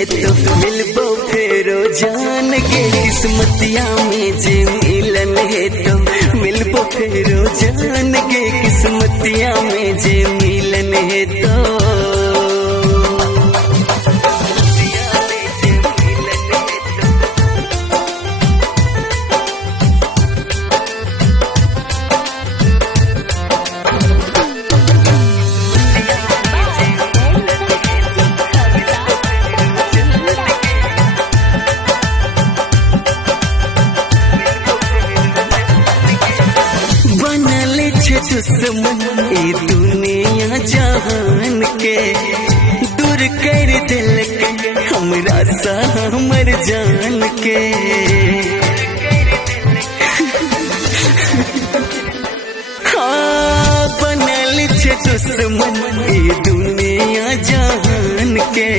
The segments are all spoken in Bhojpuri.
है तो मिलबो फेरो जान के किस्मतिया में जे मिलन है तो मिलबो फेरो जान के किस्मतिया में जे मिलन है तो दुश्मन ए दुनिया जहान के दूर कर दिल के हमरा सा हमर जान के हाँ बनल छे दुश्मन ए दुनिया जहान के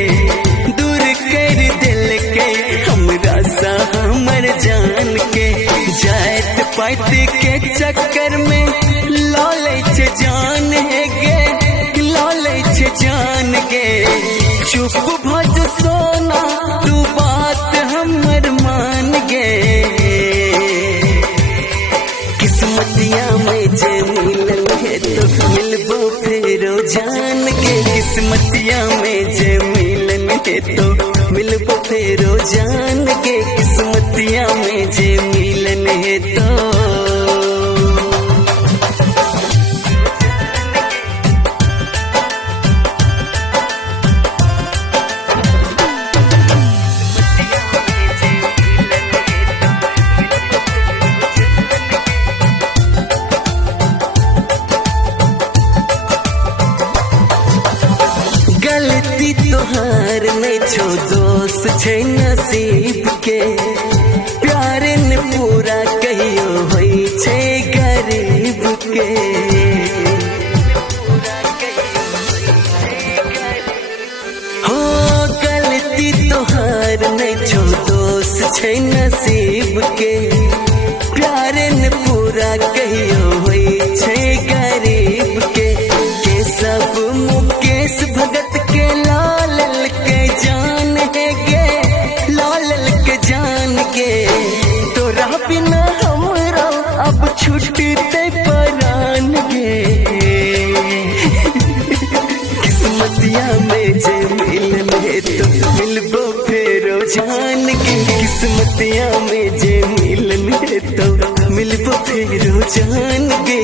दूर कर दिल के हमरा सा हमर जान के जात पात के चक्कर में लालच जान है गे लालच जान गे चुप भज सोना तू बात हमर मान गे किस्मतिया में जे मिलन है तो मिलबो फेरो जान के किस्मतिया में जे मिलन है तो मिलबो फेरो जान के किस्मतिया में जे मिलन है तो गलती तोहार नहीं छो दोस्त छे नसीब के प्यार न पूरा कहियो होई छे गरीब के हो गलती तोहार नहीं छो दोस्त छे नसीब के प्यार न पूरा कहियो होई छे गरीब के सब मुकेश भगत के लालल के जान है गे लालल के जान गे तोरा बिना हमरा अब छुट्टी ते परान गे किस्मतिया में जे मिलन है तो मिलबो फेरो जान के किस्मतिया में जे मिलन है तो मिलबो फेरो जान गे